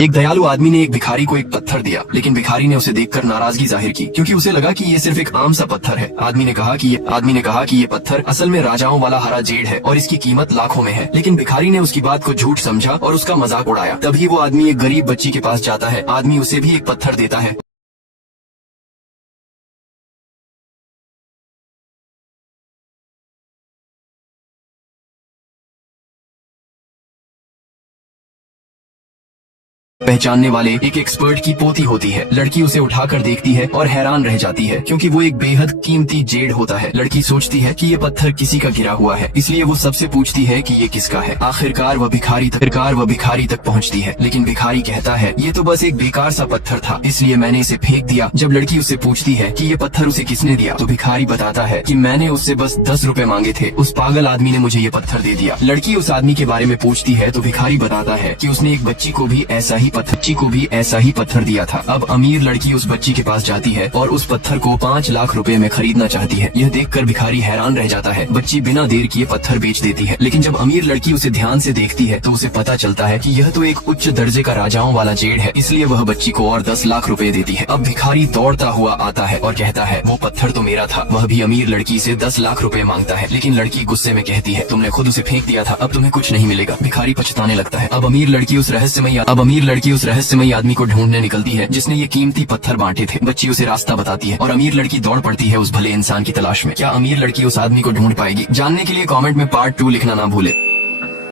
एक दयालु आदमी ने एक भिखारी को एक पत्थर दिया, लेकिन भिखारी ने उसे देखकर नाराजगी जाहिर की क्योंकि उसे लगा कि ये सिर्फ एक आम सा पत्थर है। आदमी ने कहा कि ये पत्थर असल में राजाओं वाला हरा जेड है और इसकी कीमत लाखों में है। लेकिन भिखारी ने उसकी बात को झूठ समझा और उसका मजाक उड़ाया। तभी वो आदमी एक गरीब बच्ची के पास जाता है। आदमी उसे भी एक पत्थर देता है। पहचानने वाले एक एक्सपर्ट की पोती होती है। लड़की उसे उठाकर देखती है और हैरान रह जाती है क्योंकि वो एक बेहद कीमती जेड होता है। लड़की सोचती है कि ये पत्थर किसी का गिरा हुआ है, इसलिए वो सबसे पूछती है कि ये किसका है। आखिरकार वह भिखारी तक पहुंचती है, लेकिन भिखारी कहता है ये तो बस एक बेकार सा पत्थर था, इसलिए मैंने इसे फेंक दिया। जब लड़की उससे पूछती है कि ये पत्थर उसे किसने दिया, तो भिखारी बताता है कि मैंने उससे बस 10 रुपए मांगे थे, उस पागल आदमी ने मुझे ये पत्थर दे दिया। लड़की उस आदमी के बारे में पूछती है तो भिखारी बताता है कि उसने एक बच्ची को भी ऐसा ही पत्थर दिया था। अब अमीर लड़की उस बच्ची के पास जाती है और उस पत्थर को 5 लाख रुपए में खरीदना चाहती है। यह देखकर भिखारी हैरान रह जाता है। बच्ची बिना देर किए पत्थर बेच देती है, लेकिन जब अमीर लड़की उसे ध्यान से देखती है तो उसे पता चलता है कि यह तो एक उच्च दर्जे का राजाओं वाला जेड है, इसलिए वह बच्ची को और 10 लाख रुपए देती है। अब भिखारी दौड़ता हुआ आता है और कहता है वो पत्थर तो मेरा था। वह भी अमीर लड़की से 10 लाख रुपए मांगता है, लेकिन लड़की गुस्से में कहती है तुमने खुद उसे फेंक दिया था, अब तुम्हें कुछ नहीं मिलेगा। भिखारी पछताने लगता है। अब अमीर लड़की उस रहस्यमयी आदमी को ढूंढने निकलती है जिसने ये कीमती पत्थर बांटे थे। बच्ची उसे रास्ता बताती है और अमीर लड़की दौड़ पड़ती है उस भले इंसान की तलाश में। क्या अमीर लड़की उस आदमी को ढूंढ पाएगी? जानने के लिए कमेंट में पार्ट 2 लिखना ना भूले।